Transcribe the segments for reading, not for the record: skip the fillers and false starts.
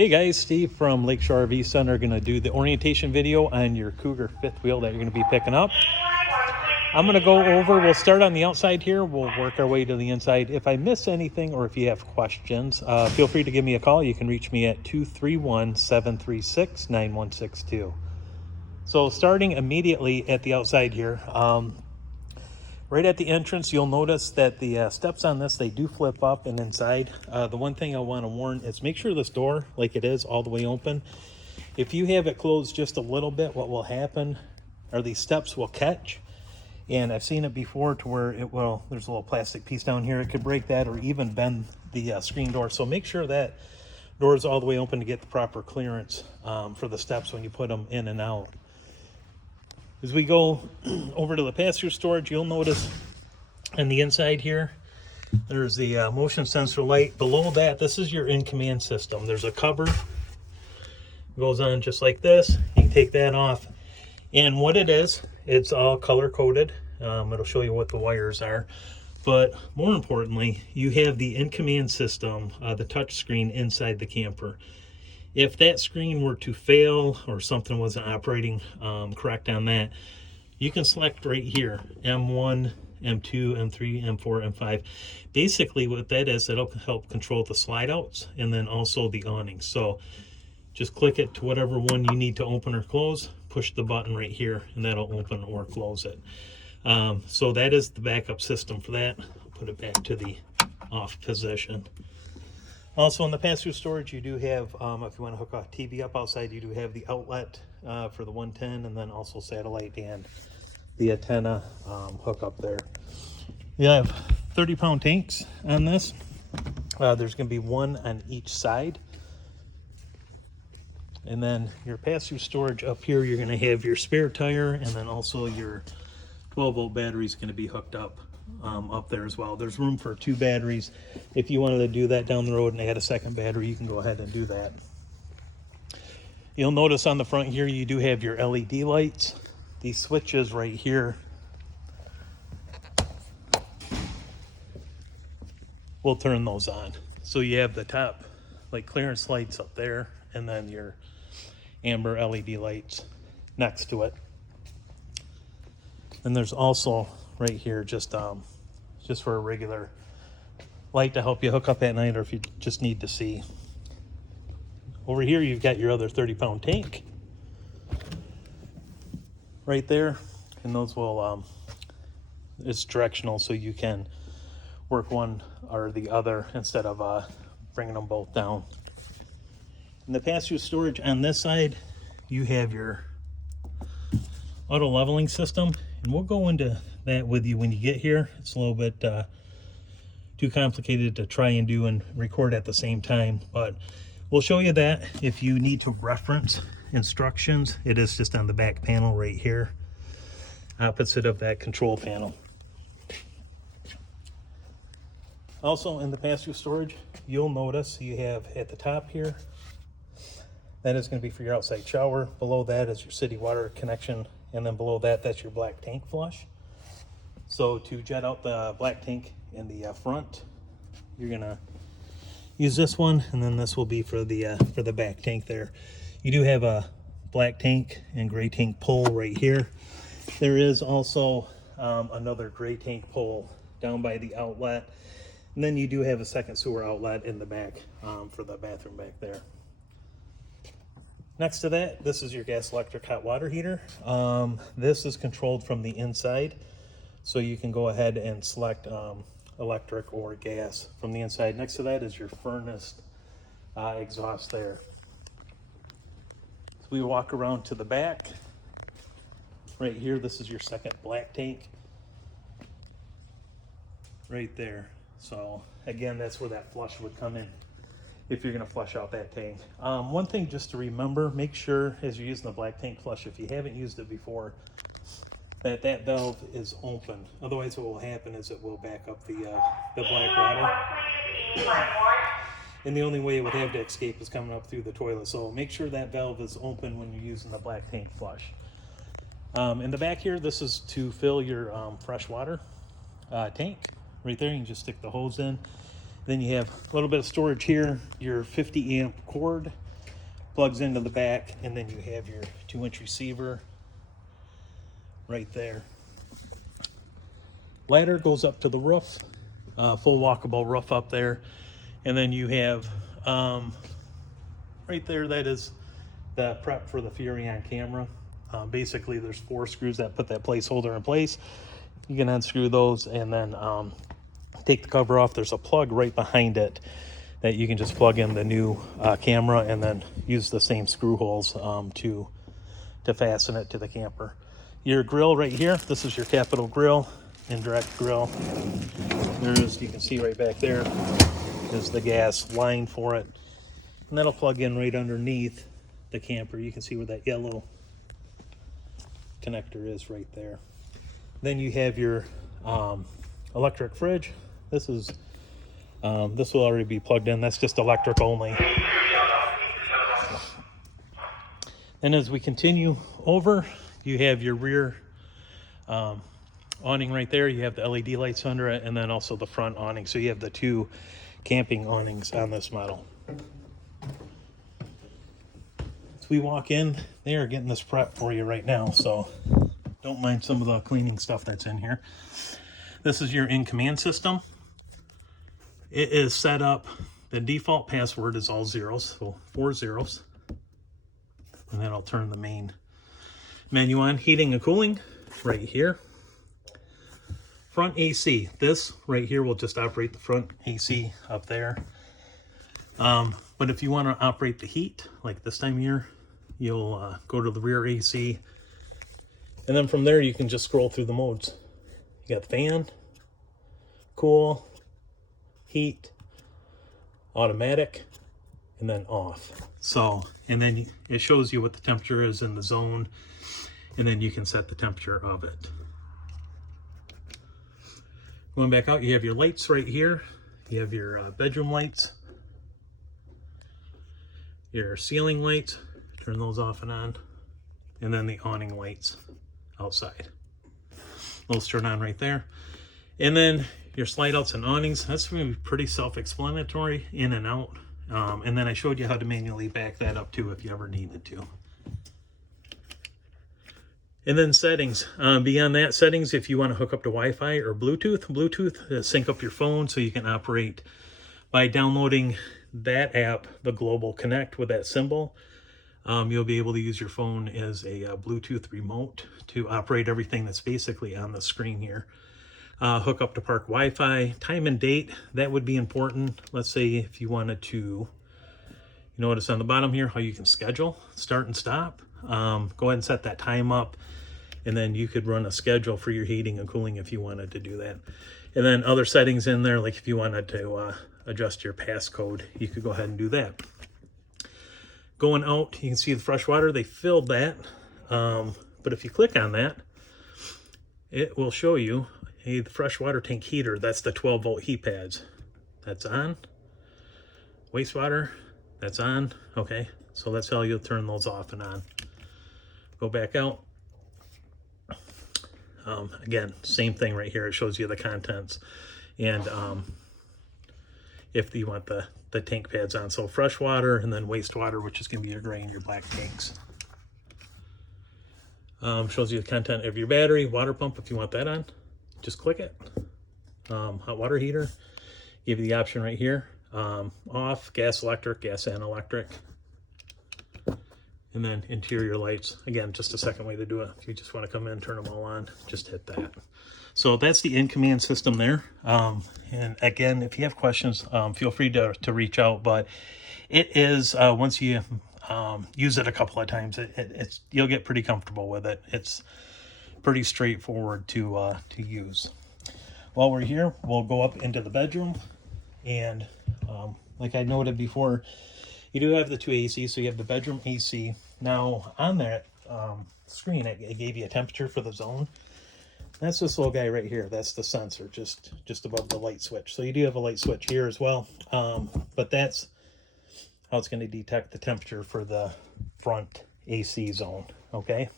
Hey guys, Steve from Lakeshore RV Center going to do the orientation video on your Cougar fifth wheel that you're going to be picking up. I'm going to go over, we'll start on the outside here, we'll work our way to the inside. If I miss anything or if you have questions, feel free to give me a call. You can reach me at 231-736-9162. So starting immediately at the outside here, right at the entrance, you'll notice that the steps on this, they do flip up and inside. The one thing I want to warn is make sure this door, like it is, all the way open. If you have it closed just a little bit, what will happen are these steps will catch. And I've seen it before to where it will, there's a little plastic piece down here, it could break that or even bend the screen door. So make sure that door is all the way open to get the proper clearance for the steps when you put them in and out. As we go over to the passenger storage, you'll notice on the inside here, there's the motion sensor light. Below that, this is your in-command system. There's a cover, it goes on just like this. You can take that off. And what it is, it's all color-coded. It'll show you what the wires are. But more importantly, you have the in-command system, the touch screen inside the camper. If that screen were to fail or something wasn't operating correct on that, you can select right here, M1, M2, M3, M4, M5. Basically what that is, it'll help control the slide outs and then also the awning. So just click it to whatever one you need to open or close, push the button right here and that'll open or close it. So that is the backup system for that. I'll put it back to the off position. Also in the pass-through storage, you do have, if you want to hook a TV up outside, you do have the outlet for the 110 and then also satellite and the antenna hook up there. You have 30-pound tanks on this. There's going to be one on each side. And then your pass-through storage up here, you're going to have your spare tire and then also your 12-volt battery is going to be hooked up there as well. There's room for 2 batteries. If you wanted to do that down the road and add a second battery, you can go ahead and do that. You'll notice on the front here, you do have your LED lights. These switches right here will turn those on. So you have the top like clearance lights up there and then your amber LED lights next to it. And there's also right here just for a regular light to help you hook up at night or if you just need to see. Over here you've got your other 30-pound tank right there, and those will it's directional so you can work one or the other instead of bringing them both down. In the pass-through storage on this side, you have your auto leveling system, and we'll go into that with you when you get here. It's a little bit too complicated to try and do and record at the same time, but we'll show you that. If you need to reference instructions, it is just on the back panel right here, opposite of that control panel. Also in the pass-through storage, you'll notice you have at the top here, that is going to be for your outside shower. Below that is your city water connection, and then below that, that's your black tank flush. So to jet out the black tank in the front, you're gonna use this one, and then this will be for the back tank there. You do have a black tank and gray tank pole right here. There is also another gray tank pole down by the outlet, and then you do have a second sewer outlet in the back for the bathroom back there. Next to that, this is your gas electric hot water heater. This is controlled from the inside, so you can go ahead and select electric or gas from the inside. Next to that is your furnace exhaust there. So we walk around to the back. Right here, this is your second black tank. Right there. So again, that's where that flush would come in if you're going to flush out that tank. One thing just to remember, make sure as you're using the black tank flush, if you haven't used it before, that valve is open. Otherwise what will happen is it will back up the black water. And the only way it would have to escape is coming up through the toilet. So make sure that valve is open when you're using the black tank flush. In the back here, this is to fill your fresh water tank. Right there, you can just stick the hose in. Then you have a little bit of storage here, your 50 amp cord. plugs into the back, and then you have your 2-inch receiver right there. Ladder goes up to the roof, full walkable roof up there, and then you have right there, that is the prep for the Furion camera. Basically, there's 4 screws that put that placeholder in place. You can unscrew those and then take the cover off. There's a plug right behind it that you can just plug in the new camera and then use the same screw holes to fasten it to the camper. Your grill right here, this is your Capital grill, indirect grill. You can see right back there is the gas line for it. And that'll plug in right underneath the camper. You can see where that yellow connector is right there. Then you have your electric fridge. This will already be plugged in. That's just electric only. And as we continue over, you have your rear awning right there. You have the LED lights under it, and then also the front awning. So you have the 2 camping awnings on this model. As we walk in, they are getting this prep for you right now, so don't mind some of the cleaning stuff that's in here. This is your in-command system. It is set up, the default password is all zeros, so 4 zeros. And then I'll turn the main menu on. Heating and cooling right here. Front AC, this right here will just operate the front AC up there. But if you want to operate the heat, like this time of year, you'll go to the rear AC. And then from there, you can just scroll through the modes. You got fan, cool, heat, automatic, and then off. So, and then it shows you what the temperature is in the zone, and then you can set the temperature of it. Going back out, you have your lights right here. You have your bedroom lights, your ceiling lights, turn those off and on, and then the awning lights outside. Those turn on right there. And then your slide outs and awnings, that's going to be pretty self-explanatory, in and out. And then I showed you how to manually back that up too if you ever needed to. And then settings. Beyond that, settings, if you want to hook up to Wi-Fi or Bluetooth, sync up your phone so you can operate by downloading that app, the Global Connect, with that symbol. You'll be able to use your phone as a Bluetooth remote to operate everything that's basically on the screen here. Hook up to park Wi-Fi, time and date, that would be important. Let's say if you wanted to, you notice on the bottom here how you can schedule start and stop. Go ahead and set that time up, and then you could run a schedule for your heating and cooling if you wanted to do that. And then other settings in there, like if you wanted to adjust your passcode, you could go ahead and do that. Going out, you can see the fresh water, they filled that. But if you click on that, it will show you, hey, the fresh water tank heater, that's the 12-volt heat pads. That's on. Wastewater, that's on. Okay, so that's how you'll turn those off and on. Go back out. Again, same thing right here. It shows you the contents. And if you want the tank pads on. So fresh water and then wastewater, which is going to be your gray and your black tanks. Shows you the content of your battery, water pump if you want that on. Just click it. Hot water heater. Give you the option right here. Off, gas, electric, gas and electric. And then interior lights. Again, just a second way to do it. If you just want to come in, turn them all on, just hit that. So that's the in-command system there. And again, if you have questions, feel free to reach out. But it is, once you use it a couple of times, it's you'll get pretty comfortable with it. It's pretty straightforward to use. While we're here, we'll go up into the bedroom. And like I noted before, you do have the 2 AC, so you have the bedroom AC. Now, on that screen, it gave you a temperature for the zone. That's this little guy right here. That's the sensor, just above the light switch. So you do have a light switch here as well. But that's how it's going to detect the temperature for the front AC zone, okay?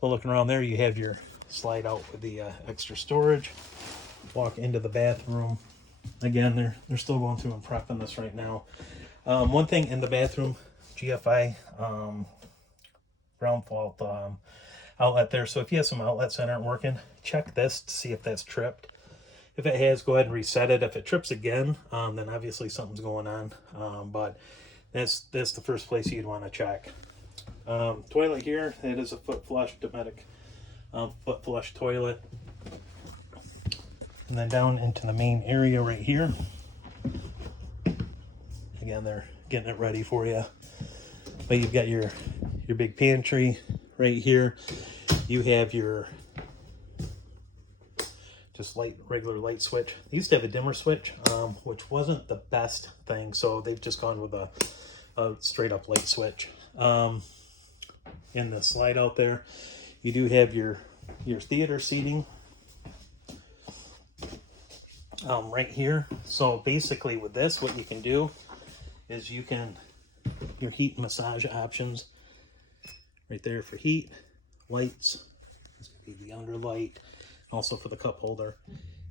So looking around there, you have your slide out with the extra storage. Walk into the bathroom. Again, they're still going through and prepping this right now. One thing in the bathroom, GFI ground fault outlet there. So if you have some outlets that aren't working, check this to see if that's tripped. If it has, go ahead and reset it. If it trips again, then obviously something's going on. But that's the first place you'd want to check. Toilet here, it is a foot flush, Dometic foot flush toilet. And then down into the main area right here. Again, they're getting it ready for you. But you've got your big pantry right here. You have your just regular light switch. They used to have a dimmer switch, which wasn't the best thing, so they've just gone with a straight up light switch. In the slide out there, you do have your theater seating right here. So basically with this, what you can do is your heat and massage options right there for heat, lights, this could be the under light, also for the cup holder,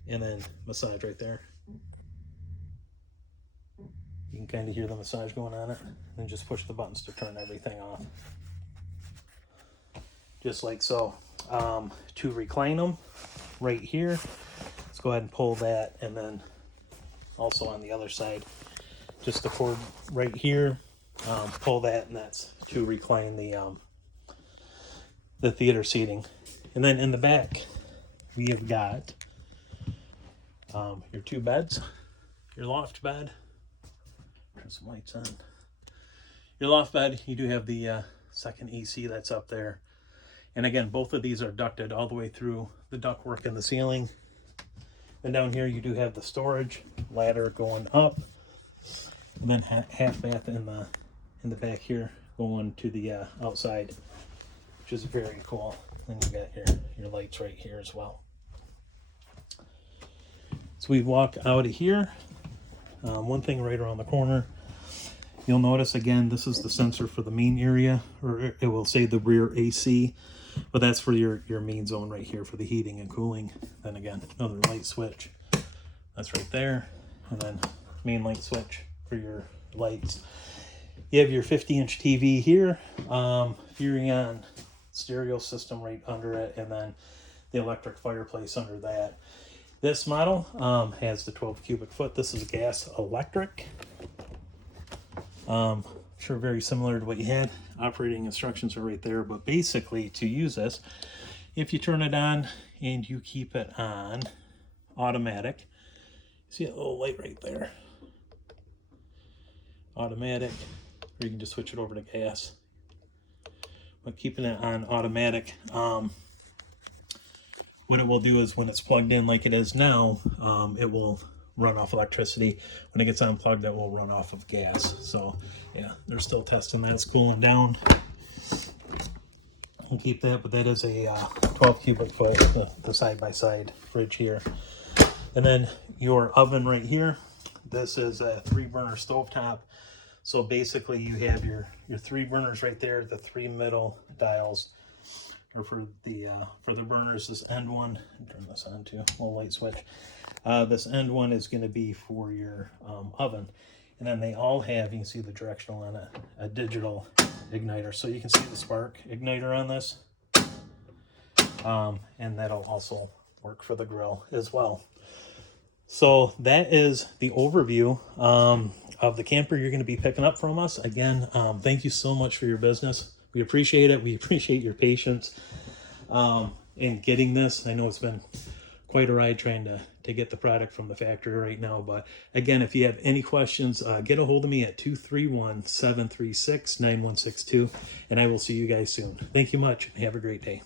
and then massage right there. You can kind of hear the massage going on it, and just push the buttons to turn everything off. Just like so. To recline them right here, let's go ahead and pull that, and then also on the other side, just the cord right here, pull that, and that's to recline the theater seating. And then in the back, we have got your two beds, your loft bed. Turn some lights on. Your loft bed, you do have the second AC that's up there. And again, both of these are ducted all the way through the ductwork in the ceiling. And down here, you do have the storage ladder going up, and then half bath in the back here going to the outside, which is very cool. And you got your lights right here as well. So we walk out of here. One thing right around the corner, you'll notice again, this is the sensor for the main area, or it will say the rear AC, but that's for your main zone right here for the heating and cooling. Then again, another light switch, that's right there, and then main light switch for your lights. You have your 50-inch TV here, Furrion stereo system right under it, and then the electric fireplace under that. This model has the 12 cubic foot. This is gas electric. Sure, very similar to what you had. Operating instructions are right there, but basically to use this, if you turn it on and you keep it on automatic, see a little light right there, automatic, or you can just switch it over to gas. But keeping it on automatic, what it will do is when it's plugged in like it is now, it will run off electricity. When it gets unplugged, it will run off of gas. So yeah, they're still testing that. It's cooling down. And keep that, but that is a 12 cubic foot, the side-by-side fridge here. And then your oven right here, this is a 3-burner stovetop. So basically you have your 3 burners right there, the 3 middle dials or for the burners. This end one, turn this on too, little light switch. This end one is going to be for your oven, and then they all have, you can see the directional on it, a digital igniter, so you can see the spark igniter on this, and that'll also work for the grill as well. So that is the overview of the camper you're going to be picking up from us. Again, thank you so much for your business. We appreciate it. We appreciate your patience in getting this. I know it's been quite a ride trying to get the product from the factory right now. But again, if you have any questions, get a hold of me at 231-736-9162, and I will see you guys soon. Thank you much, and have a great day.